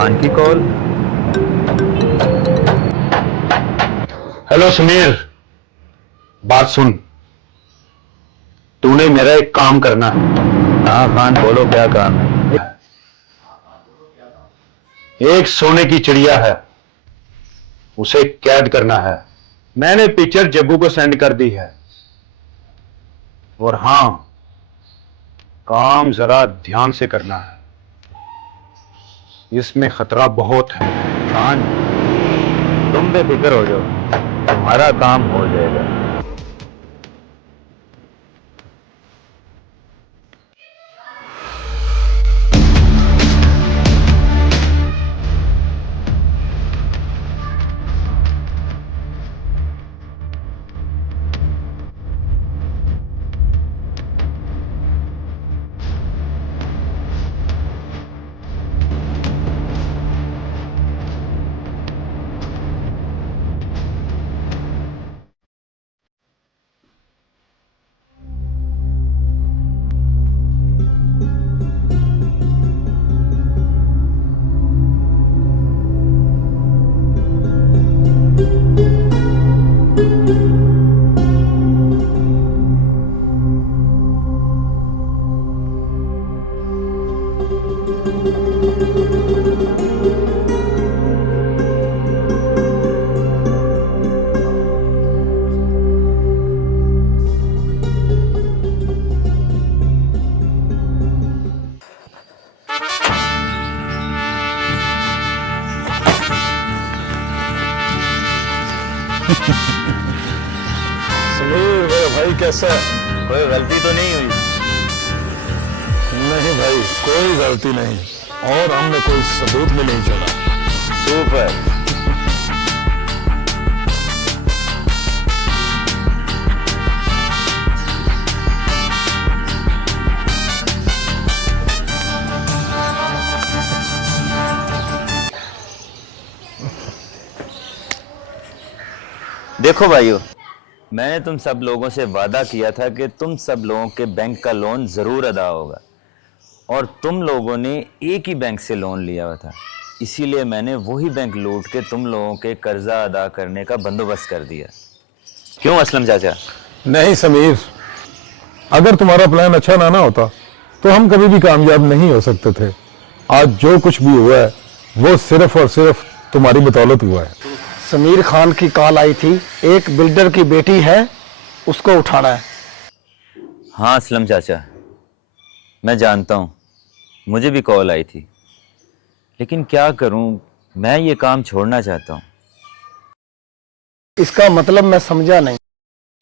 खान की call. Hello Sameer, बात सुन। तूने मेरा एक काम करना है। हाँ खान, बोलो क्या काम है। एक सोने की चिड़िया है, उसे कैद करना है। मैंने पिक्चर जग्गू को सेंड कर दी है। और हां, काम जरा ध्यान से करना है, इसमें खतरा बहुत है। खान, तुम बेफिक्र हो जाओ, तुम्हारा काम हो जाएगा। समीर मेरा भाई कैसा है? कोई गलती तो नहीं हुई? नहीं भाई, कोई गलती नहीं, और हमने कोई सबूत भी नहीं छोड़ा। सुपर। देखो भाइयों, मैंने तुम सब लोगों से वादा किया था कि तुम सब लोगों के बैंक का लोन जरूर अदा होगा, और तुम लोगों ने एक ही बैंक से लोन लिया हुआ था। इसीलिए मैंने वही बैंक लूट के तुम लोगों के कर्जा अदा करने का बंदोबस्त कर दिया। क्यों असलम चाचा? नहीं समीर, अगर तुम्हारा प्लान अच्छा ना होता तो हम कभी भी कामयाब नहीं हो सकते थे। आज जो कुछ भी हुआ है वो सिर्फ और सिर्फ तुम्हारी बदौलत हुआ है। समीर खान की कॉल आई थी, एक बिल्डर की बेटी है, उसको उठाना है। हाँ असलम चाचा, मैं जानता हूँ, मुझे भी कॉल आई थी, लेकिन क्या करूँ, मैं ये काम छोड़ना चाहता हूँ। इसका मतलब मैं समझा नहीं।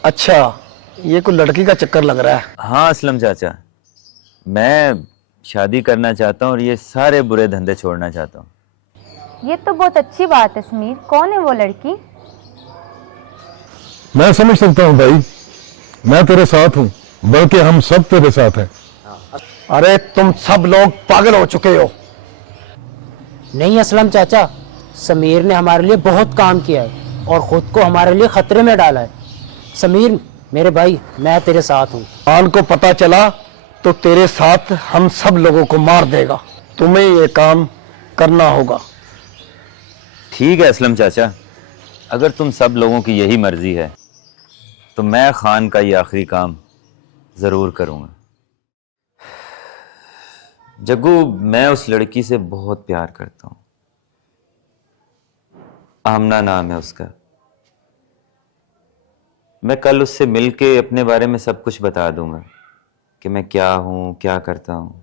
अच्छा, ये कोई लड़की का चक्कर लग रहा है। हाँ असलम चाचा, मैं शादी करना चाहता हूँ और ये सारे बुरे धंधे छोड़ना चाहता हूँ। ये तो बहुत अच्छी बात है समीर। कौन है वो लड़की? मैं समझ सकता हूँ भाई, मैं तेरे साथ हूँ, बल्कि हम सब तेरे साथ हैं। अरे तुम सब लोग पागल हो चुके हो। नहीं असलम चाचा, समीर ने हमारे लिए बहुत काम किया है और खुद को हमारे लिए खतरे में डाला है। समीर मेरे भाई, मैं तेरे साथ हूँ। खान को पता चला तो तेरे साथ हम सब लोगों को मार देगा। तुम्हें ये काम करना होगा। ठीक है असलम चाचा, अगर तुम सब लोगों की यही मर्जी है तो मैं खान का ये आखिरी काम ज़रूर करूँगा। जग्गू, मैं उस लड़की से बहुत प्यार करता हूँ। आमना नाम है उसका। मैं कल उससे मिलके अपने बारे में सब कुछ बता दूंगा कि मैं क्या हूँ, क्या करता हूँ।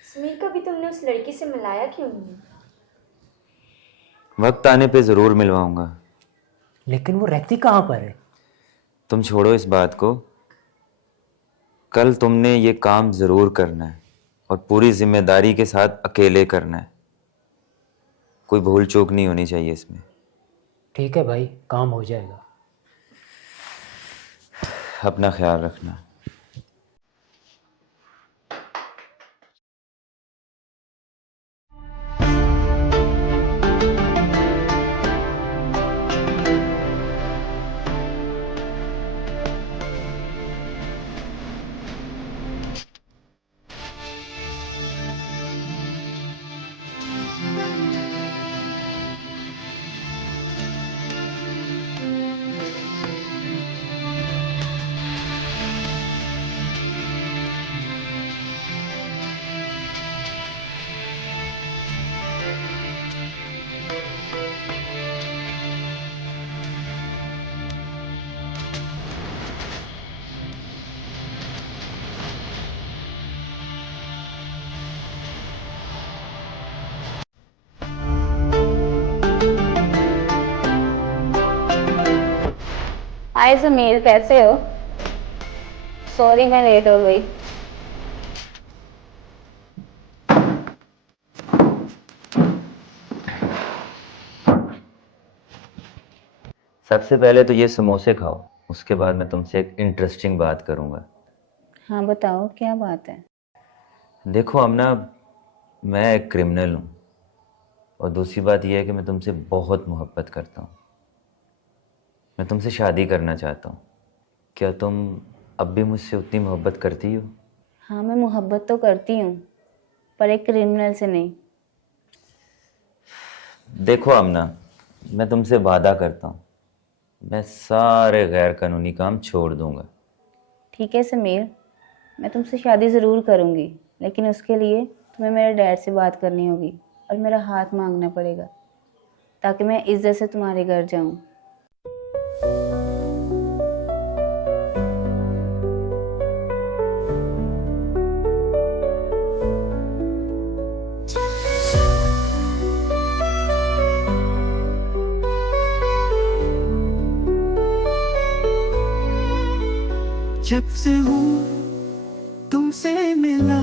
समीर, कभी तुमने उस लड़की से मिलाया क्यों नहीं? वक्त आने पे ज़रूर मिलवाऊंगा। लेकिन वो रहती कहाँ पर है? तुम छोड़ो इस बात को, कल तुमने ये काम ज़रूर करना है और पूरी जिम्मेदारी के साथ अकेले करना है। कोई भूल चूक नहीं होनी चाहिए इसमें। ठीक है भाई, काम हो जाएगा। अपना ख्याल रखना। हाय समीर, कैसे हो? सॉरी मैं लेट हो गई। सबसे पहले तो ये समोसे खाओ, उसके बाद मैं तुमसे एक इंटरेस्टिंग बात करूंगा। हाँ बताओ, क्या बात है? देखो अमना, मैं एक क्रिमिनल हूँ, और दूसरी बात यह है कि मैं तुमसे बहुत मोहब्बत करता हूँ। मैं तुमसे शादी करना चाहता हूँ। क्या तुम अब भी मुझसे उतनी मोहब्बत करती हो? हाँ मैं मोहब्बत तो करती हूँ, पर एक क्रिमिनल से नहीं। देखो अमना, मैं तुमसे वादा करता हूँ, मैं सारे गैर कानूनी काम छोड़ दूंगा। ठीक है समीर, मैं तुमसे शादी ज़रूर करूँगी, लेकिन उसके लिए तुम्हें मेरे डैड से बात करनी होगी और मेरा हाथ मांगना पड़ेगा, ताकि मैं इज्जत से तुम्हारे घर जाऊँ। जब से हूँ तुमसे मिला,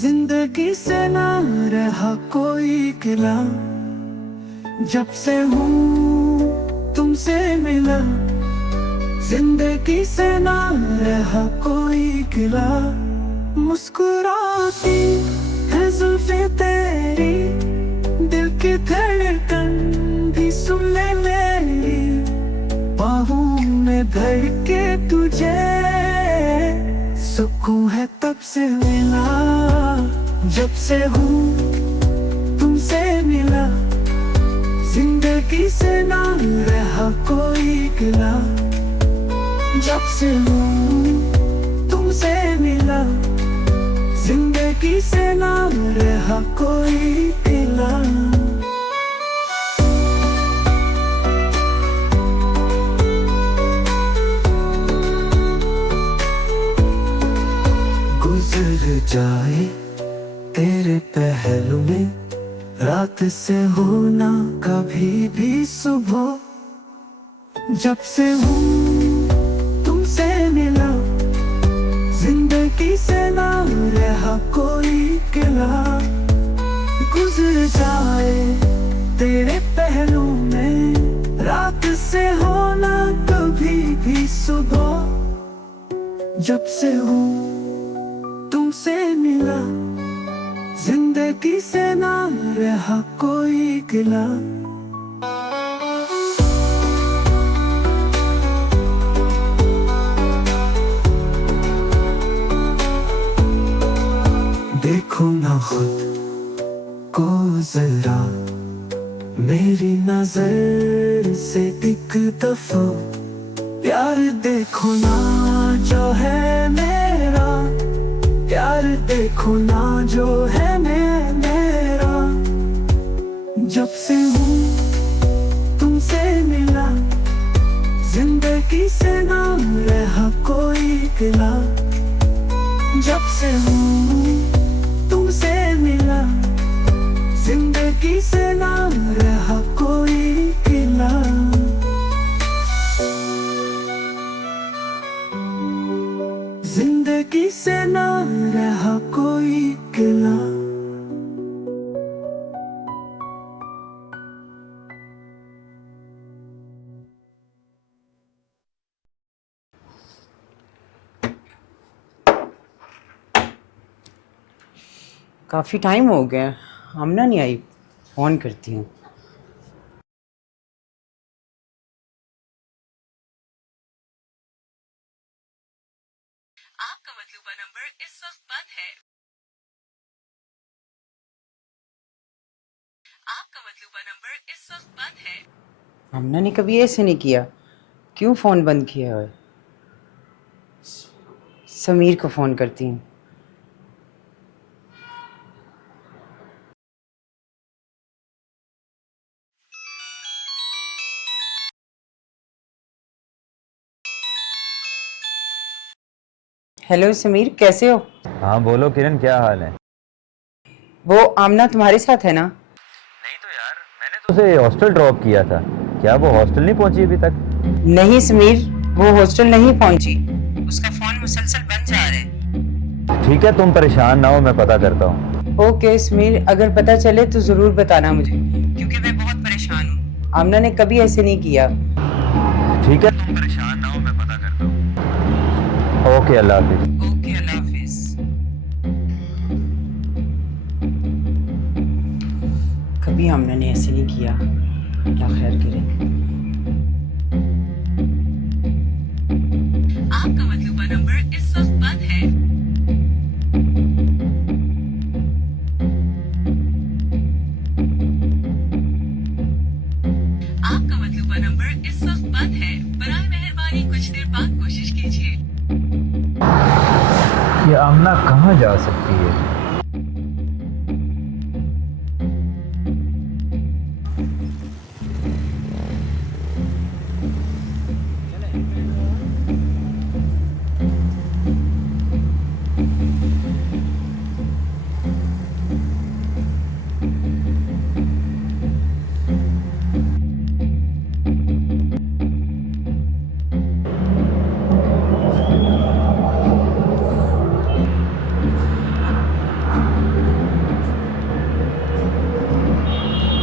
जिंदगी से ना रहा कोई गिला। जब से हूँ तुमसे मिला, जिंदगी से ना रहा कोई गिला। मुस्कुराती है जुल्फे तेरी, दिल की धड़कन भी सुन ले मेरी। बाहों में भर के तुझे सुकून है तब से मिला। जब से हूँ तुमसे मिला, जिंदगी से ना रहा कोई गिला। जब से हूँ तुमसे मिला, जिंदगी से ना रहा कोई गिला। गुजर जाए तेरे पहलू में, रात से होना कभी भी सुबह। जब से हूँ तुमसे मिला, जिंदगी से ना रहा कोई गिला। गुजर जाए तेरे पहलू में, रात से होना कभी भी सुबह। जब से हूँ तुमसे मिला, जिंदगी से ना रहा कोई गिला। देखो ना खुद को जरा, मेरी नजर से एक दफा। प्यार देखो ना जो है मेरा, प्यार देखो ना जो है मेरा। जब से हूँ तुमसे मिला, जिंदगी से ना रहा कोई गिला। जब से हूँ तुमसे मिला, जिंदगी से ना रहा कोई गिला। जिंदगी से ना रहा कोई गिला। काफ़ी टाइम हो गया, आमना नहीं आई, फ़ोन करती हूँ। आपका मतलूबा नंबर इस वक्त बंद है। आपका मतलूबा नंबर इस वक्त बंद है। आमना ने कभी ऐसे नहीं किया, क्यों फ़ोन बंद किया है? समीर को फ़ोन करती हूँ। हेलो समीर, कैसे हो? हाँ बोलो किरण, क्या हाल है? वो आमना तुम्हारे साथ है ना? नहीं तो यार, मैंने तो उसे हॉस्टल ड्रॉप किया था। क्या वो हॉस्टल नहीं पहुंची अभी तक? नहीं समीर, वो हॉस्टल नहीं पहुंची। उसका फोन मुसलसल बंद जा रहा है। ठीक है, तुम परेशान ना हो, मैं पता करता हूँ। ओके समीर, अगर पता चले तो जरूर बताना मुझे, क्योंकि मैं बहुत परेशान हूँ। आमना ने कभी ऐसे नहीं किया। ठीक है, तुम परेशान ना हो, मैं पता करता हूँ। ओके, अल्लाह हाफिज। ओके, अल्लाह हाफिज। कभी आमना ने ऐसे नहीं किया। क्या खैर करे। आपका मतलूबा नंबर इस वक्त बंद है। आपका मतलूबा नंबर इस वक्त बंद है। बराए मेहरबानी कुछ देर बाद कोशिश कीजिए। ये आमना कहाँ जा सकती है?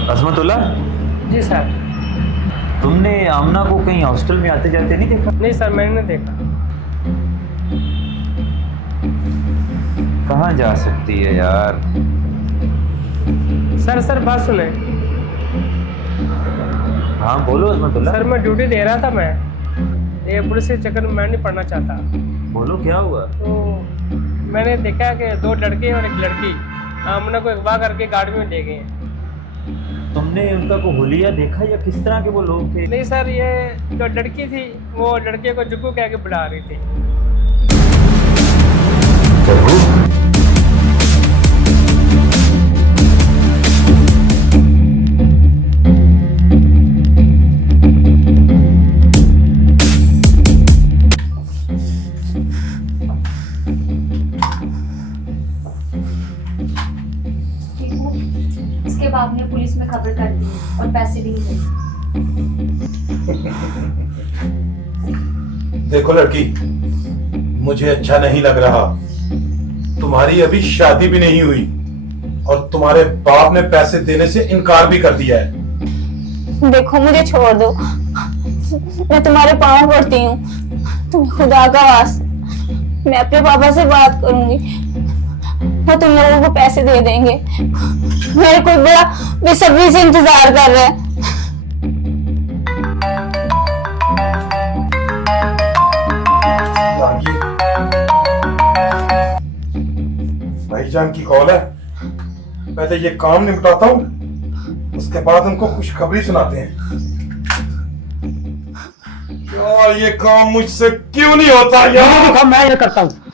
अज़मतुल्लाह, जी सर। तुमने आमना को कहीं हॉस्टल में आते जाते नहीं देखा? नहीं सर, मैंने नहीं देखा। कहाँ जा सकती है यार? सर बात सुने। हाँ बोलो अज़मतुल्लाह। सर मैं ड्यूटी दे रहा था, मैं ये पुलिस के चक्कर में मैं नहीं पढ़ना चाहता। बोलो क्या हुआ? तो मैंने देखा कि 2 लड़के और 1 लड़की आमना को अगवा करके गाड़ी में ले गए हैं। तुमने उनका को हुलिया देखा या किस तरह के वो लोग थे? नहीं सर, ये जो लड़की थी वो लड़के को जुग्गू कह के बुला रही थी। इसके बाद ने पुलिस में खबर कर दी और पैसे भी नहीं दिए। देखो लड़की, मुझे अच्छा नहीं लग रहा। तुम्हारी अभी शादी भी नहीं हुई और तुम्हारे बाप ने पैसे देने से इनकार भी कर दिया है। देखो मुझे छोड़ दो, मैं तुम्हारे पाँव पड़ती हूँ, तुम्हें खुदा का वास्ता, मैं अपने पापा से बात करूंगी, वो तुम लोगों को पैसे दे देंगे। मेरे कोई बड़ा बेसब्री से इंतजार कर रहा है। भाईजान की कॉल है, पहले ये काम निपटाता हूँ, उसके बाद उनको खुशखबरी सुनाते हैं। यार ये काम मुझसे क्यों नहीं होता यार? मैं ये करता हूँ।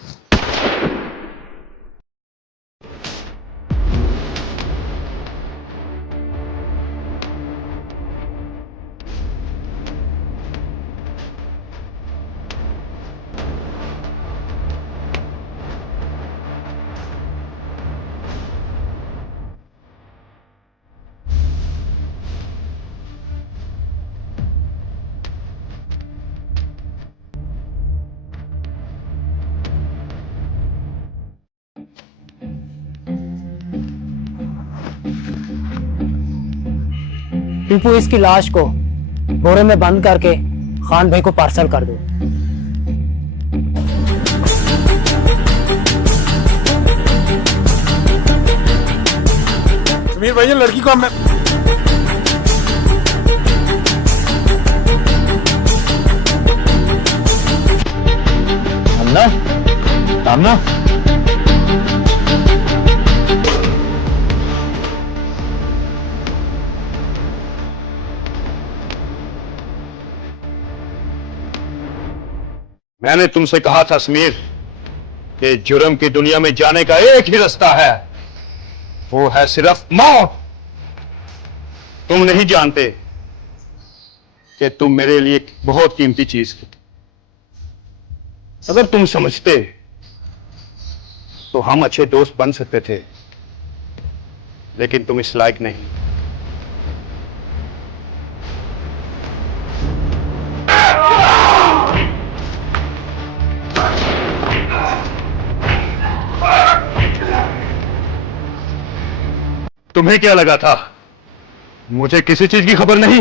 टीपू, इसकी लाश को बोरे में बंद करके खान भाई को पार्सल कर दो। समीर भाई, लड़की को हमने आमना, आमना, मैंने तुमसे कहा था समीर कि जुर्म की दुनिया में जाने का एक ही रास्ता है, वो है सिर्फ मौत। तुम नहीं जानते कि तुम मेरे लिए एक बहुत कीमती चीज थी। अगर तुम समझते तो हम अच्छे दोस्त बन सकते थे, लेकिन तुम इस लायक नहीं। तुम्हें क्या लगा था मुझे किसी चीज की खबर नहीं?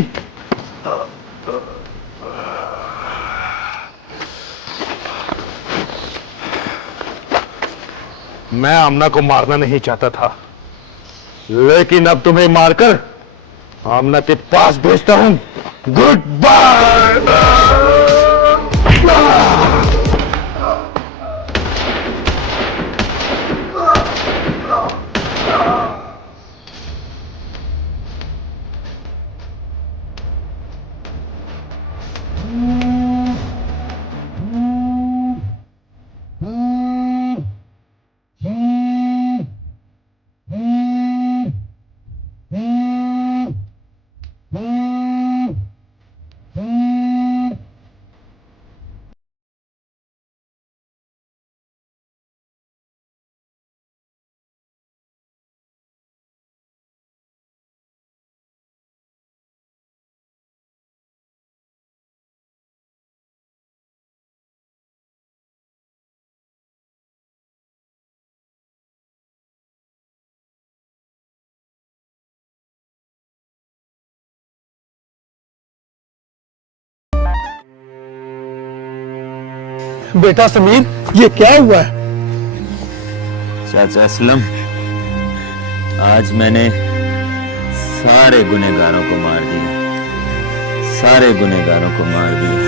मैं आमना को मारना नहीं चाहता था, लेकिन अब तुम्हें मारकर आमना के पास भेजता हूं। Good bye. बेटा समीर, ये क्या हुआ है? चाचा असलम, आज मैंने सारे गुनहगारों को मार दिया, सारे गुनहगारों को मार दिया।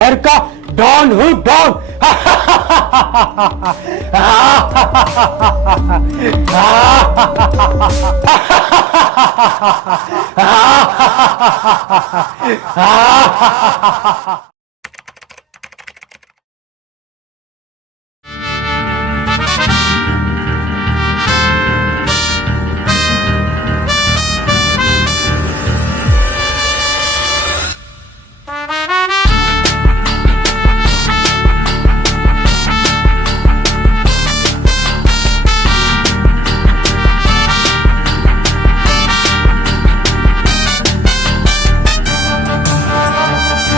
शहर का डॉन हूँ, डॉन।